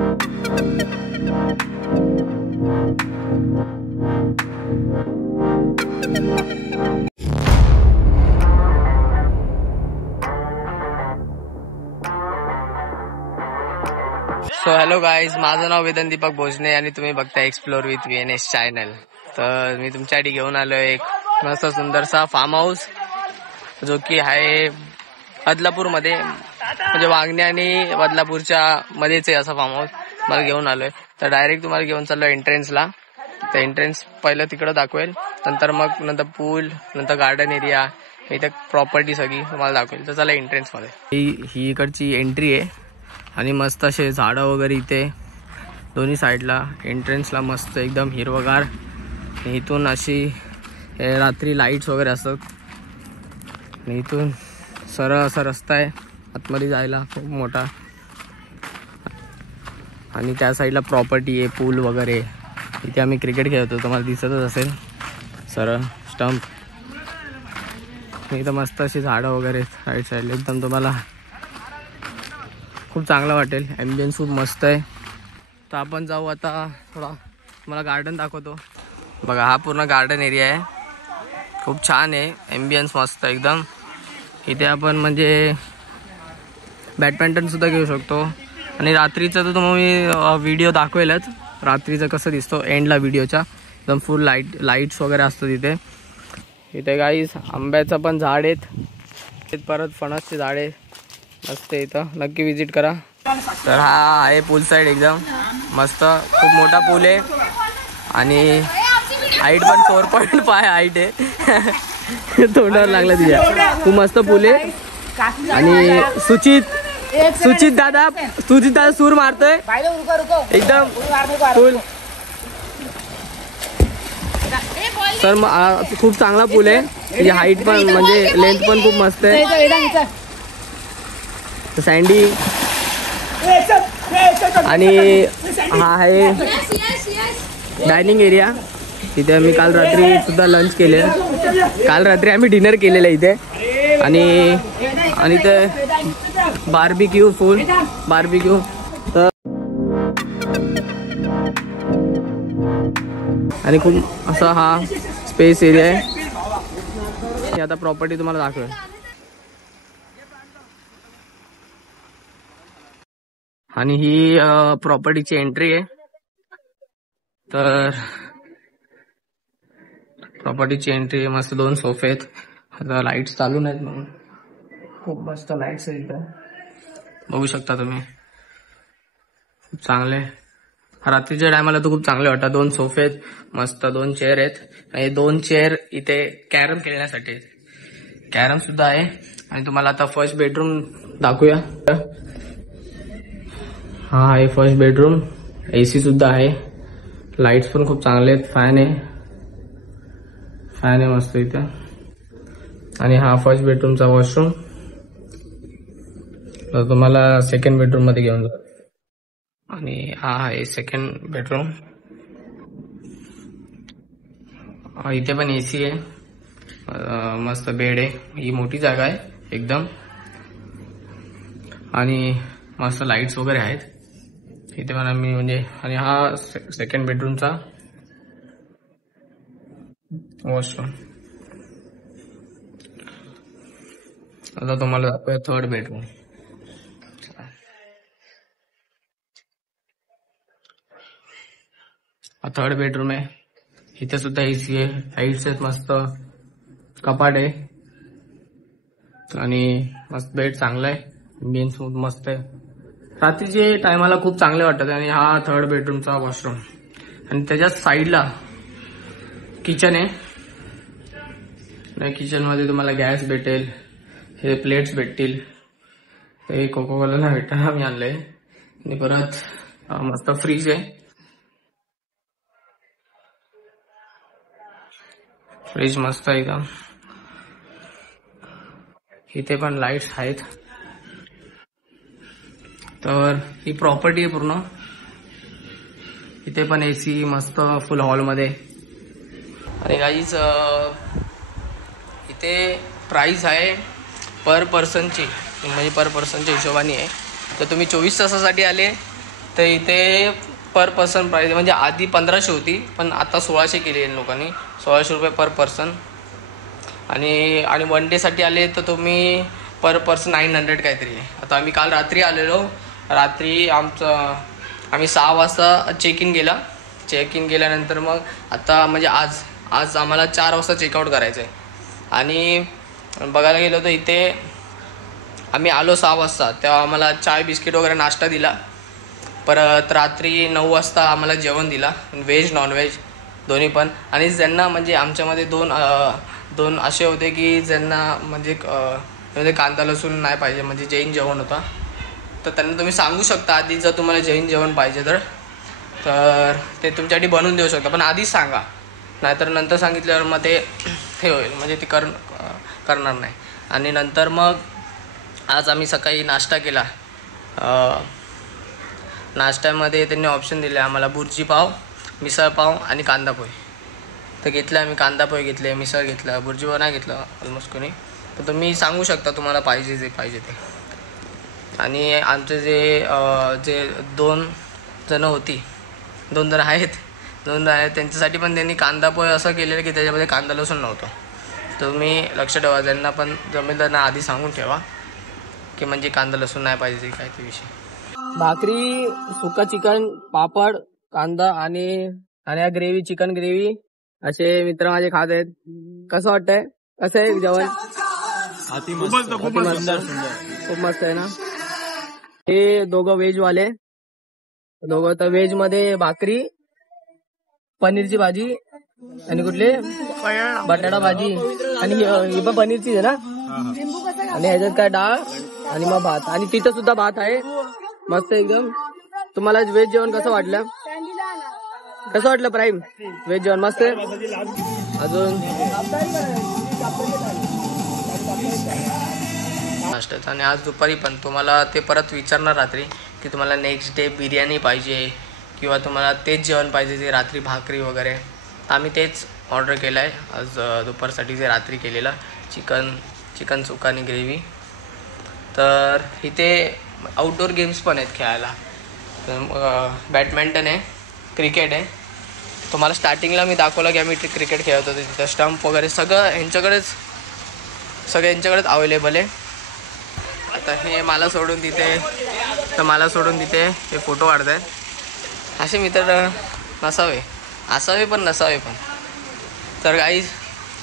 So hello guys, माझं नाव वेदन दीपक भोजने आणि तुम्ही बघता एक्सप्लोर विथ VNS चॅनल. तर मी तुमच्यासाठी घेऊन आलो एक मस्त सुंदरसा फार्म हाऊस जो की आहे बदलापूरमध्ये, म्हणजे वांगणी आणि बदलापूरच्या मध्येच आहे असा फार्म हाऊस. मला घेऊन आलोय तर डायरेक्ट तुम्हाला घेऊन चाललो एंट्रन्सला. तर एंट्रन्स पहिलं तिकडं दाखवेल, नंतर पूल, नंतर गार्डन एरिया, इथे प्रॉपर्टी सगळी तुम्हाला दाखवेल. तर चला एंट्रन्स मध्ये. ही इकडची एंट्री आहे आणि मस्त असे झाडं वगैरे इथे दोन्ही साईडला. एंट्रन्सला मस्त एकदम हिरवगार. इथून अशी रात्री लाईट्स वगैरे असतात आणि इथून सरळ असा रस्ता आहे आतमध्ये जायला खूप मोठा. आणि त्या साईडला प्रॉपर्टी आहे, पूल वगैरे. इथे आम्ही क्रिकेट खेळतो, तुम्हाला दिसतच असेल सरळ स्टंप. इथं मस्त अशी झाडं वगैरे राईट साईडला, एकदम तुम्हाला खूप चांगलं वाटेल. ॲम्बियन्स खूप मस्त आहे. तर आपण जाऊ आता, थोडा तुम्हाला गार्डन दाखवतो. बघा, हा पूर्ण गार्डन एरिया आहे, खूप छान आहे. ॲम्बियन्स मस्त एकदम. इथे आपण म्हणजे बॅडमिंटनसुद्धा घेऊ शकतो. आणि रात्रीचं तर तुम्हाला मी व्हिडिओ दाखवेलच, रात्रीचं कसं दिसतो एंडला व्हिडिओच्या. एकदम फुल लाईट्स वगैरे असतात इथे. इथे गाईस आंब्याचं पण झाड आहेत, परत फणसचे झाड आहे मस्त. इथं नक्की विजिट करा. तर हा आहे पूल साईड, एकदम मस्त. खूप मोठा पूल आहे आणि हाईट पण 4.5 हाईट आहे. तोंडावर लागला तिच्या. खूप मस्त पूल आहे. आणि सुचित दादा सूर मारतोय एकदम फुल. तर खूप चांगला पूल आहे. त्याची हाईट पण म्हणजे लेंथ पण खूप मस्त आहे. सँडी. आणि हा आहे डायनिंग एरिया. इथे आम्ही काल रात्री सुद्धा लंच केले. काल रात्री आम्ही डिनर केलेलं इथे. आणि ते बार्बिक्यू, फुल बार्बिक्यू. तर आणि खूप असा हा स्पेस एरिया आहे. आता प्रॉपर्टी तुम्हाला दाखवेल. आणि ही प्रॉपर्टीची एंट्री आहे. तर प्रॉपर्टीची एंट्री मस्त. 2 सोफे आहेत. आता लाईट्स चालू नाहीत म्हणून खूप मस्त लाईट्स आहेत इथं, बघू शकता तुम्ही. खूप चांगले. रात्रीच्या टायमाला तर खूप चांगले वाटतात. 2 सोफे आहेत मस्त, 2 चेअर आहेत. आणि 2 चेअर इथे कॅरम खेळण्यासाठी आहेत. कॅरम सुद्धा आहे. आणि तुम्हाला आता फर्स्ट बेडरूम दाखवूया. हा आहे फर्स्ट बेडरूम. AC सुद्धा आहे. लाईट्स पण खूप चांगले आहेत. फॅन आहे मस्त इथं. आणि हा फर्स्ट बेडरूमचा वॉशरूम. तर तुम्हाला सेकंड बेडरूम मध्ये घेऊन जा. आणि हा आहे सेकंड बेडरूम. इथे पण AC आहे. मस्त बेड आहे. ही मोठी जागा आहे एकदम. आणि मस्त लाईट्स वगैरे आहेत इथे पण आम्ही म्हणजे. आणि हा सेकंड बेडरूमचा वॉशरूम. आता तुम्हाला दाखवूया थर्ड बेडरूम. हा थर्ड बेडरूम आहे. इथे सुद्धा AC आहे. लाईट्स आहेत मस्त. कपाट आहे आणि मस्त बेड चांगला आहे. बेंच मस्त आहे. रात्रीचे टायमाला खूप चांगले वाटतात. आणि हा थर्ड बेडरूमचा वॉशरूम. आणि त्याच्या साईडला किचन आहे. किचन मध्ये तुम्हाला गॅस भेटेल, हे प्लेट्स भेटतील. हे कोकोकोला भेटताना आम्ही आणलंय. आणि परत मस्त फ्रीज आहे. फ्रीज मस्त आहे एकदम. इथे पण लाईट्स आहेत. तर ही प्रॉपर्टी आहे पूर्ण. इथे पण AC मस्त फुल हॉलमध्ये. आणि गाईज इथे प्राइस आहे पर पर्सनची, म्हणजे पर पर्सनच्या हिशोबाने आहे. तर तुम्ही 24 तासासाठी आले तर इथे पर पर्सन प्राईस म्हणजे आधी 1500 होती, पण आता 1600 केली आहे लोकांनी, 1600 रुपये पर पर्सन. आणि 1 डेसाठी आले तर तुम्ही पर पर्सन 900 काहीतरी आहे. आता आम्ही काल रात्री आलेलो, रात्री आम्ही 6 वाजता चेक इन केल्यानंतर मग आता म्हणजे आज आम्हाला 4 वाजता चेकआउट करायचं आहे. आणि बघायला गेलो तर इथे आम्ही आलो 6 वाजता, तेव्हा आम्हाला चाय बिस्किट वगैरे नाश्ता दिला. परत रात्री 9 वाजता आम्हाला जेवण दिला, व्हेज नॉनव्हेज दोन्ही पण. आणि ज्यांना म्हणजे आमच्यामध्ये दोन असे होते की ज्यांना म्हणजे कांदा लसूण नाही पाहिजे, म्हणजे जैन जेवण होता, तर त्यांना तुम्ही सांगू शकता आधी, जर तुम्हाला जैन जेवण पाहिजे तर ते तुमच्यासाठी बनवून देऊ शकता. पण आधीच सांगा, नाहीतर नंतर सांगितल्यावर मग ते होईल, म्हणजे ते करणार नाही. आणि नंतर मग आज आम्ही सकाळी नाश्ता केला. नाश्त्यामध्ये त्यांनी ऑप्शन दिले आम्हाला बुर्जी पाव, मिसळ पाव आणि कांदा पोहे. तर घेतले आम्ही, कांदा पोहे घेतले, मिसळ घेतलं, बुर्जी पाव नाही घेतलं ऑलमोस्ट कोणी. तर तुम्ही सांगू शकता तुम्हाला पाहिजे ते. आणि आमचे जे 2 जण आहेत त्यांच्यासाठी पण त्यांनी कांदा पोहे असं केलेलं की त्याच्यामध्ये कांदा लसूण नव्हतं. तुम्ही लक्ष ठेवा, ज्यांना पण जमेल त्यांना आधी सांगून ठेवा की म्हणजे कांदा लसूण नाही पाहिजे काय ते विषय. भाकरी, सुका चिकन, पापड, कांदा आणि ग्रेव्ही, चिकन ग्रेव्ही असे मित्र माझे खात आहेत. कसं वाटतंय, कसं आहे जेवण? खूप मस्त आहे ना. हे दोघं व्हेजवाले, दोघं तर व्हेज मध्ये भाकरी, पनीरची भाजी आणि कुठली बटाटा भाजी, आणि ही पण पनीरची आहे ना. आणि ह्याच्यात काय डाळ आणि मग भात, आणि तिथं सुद्धा भात आहे मस्त एकदम. तुम्हाला व्हेज जेवण कसं वाटलं प्राईम? व्हेज जेवण मस्त आहे. अजून नाश्त्याचं. आणि आज दुपारी पण तुम्हाला ते परत विचारणार रात्री की तुम्हाला नेक्स्ट डे बिर्याणी पाहिजे किंवा तुम्हाला तेच जेवण पाहिजे जे रात्री भाकरी वगैरे. तर आम्ही तेच ऑर्डर केलं आहे आज दुपारसाठी, जे रात्री केलेलं चिकन सुका आणि ग्रेव्ही. तर इथे आउटडोर गेम्स पण आहेत खेळायला. बॅडमिंटन आहे, क्रिकेट आहे. तुम्हाला स्टार्टिंगला मी दाखवलं की आम्ही क्रिकेट खेळत होतो, तिथं स्टंप वगैरे सगळं यांच्याकडेच अवेलेबल आहे. आता हे मला सोडून तिथे हे फोटो काढत आहेत. असे मित्र असावे पण नसावे पण. तर गाईज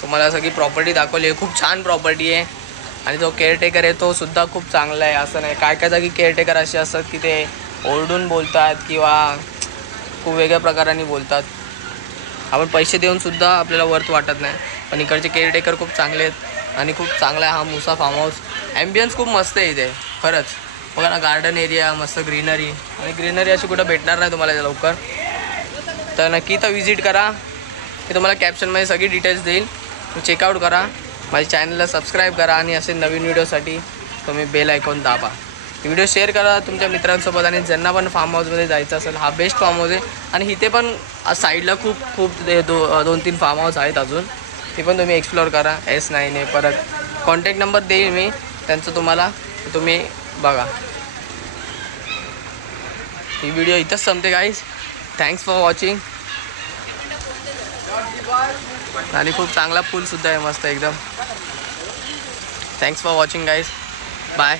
तुम्हाला सगळी प्रॉपर्टी दाखवली आहे, खूप छान प्रॉपर्टी आहे. आणि जो केअरटेकर आहे तो सुद्धा खूप चांगला आहे, असं नाही. काय जागी केअरटेकर असे असतात की ते ओरडून बोलतात किंवा खूप वेगळ्या प्रकाराने बोलतात. आपण पैसे देऊन सुद्धा आपल्याला वर्थ वाटत नाही. पण इकडचे केअरटेकर खूप चांगले आहेत आणि खूप चांगला आहे हा मुसा फार्म हाऊस. ॲम्बियन्स खूप मस्त आहे इथे खरंच. बघा ना, गार्डन एरिया, मस्त ग्रीनरी, आणि ग्रीनरी अशी कुठं भेटणार नाही तुम्हाला लवकर. तर नक्की इथं विजिट करा. मी तुम्हाला कॅप्शनमध्ये सगळी डिटेल्स देईल, चेकआउट करा. माझ्या चॅनलला सबस्क्राईब करा आणि असे नवीन व्हिडिओसाठी तुम्ही बेल आयकॉन दाबा. व्हिडिओ शेअर करा तुमच्या मित्रांसोबत. आणि ज्यांना पण फार्म हाऊसमध्ये जायचं असेल, हा बेस्ट फार्म हाऊस आहे. आणि इथे पण साईडला खूप 2-3 फार्म हाऊस आहेत अजून, ते पण तुम्ही एक्सप्लोअर करा. S9 आहे. परत कॉन्टॅक्ट नंबर देईल मी त्यांचं तुम्हाला, तुम्ही बघा. ही व्हिडिओ इथंच संपते गाईज. Thanks for watching. आणि खूप चांगला पूलसुद्धा आहे मस्त एकदम. Thanks for watching guys. Bye.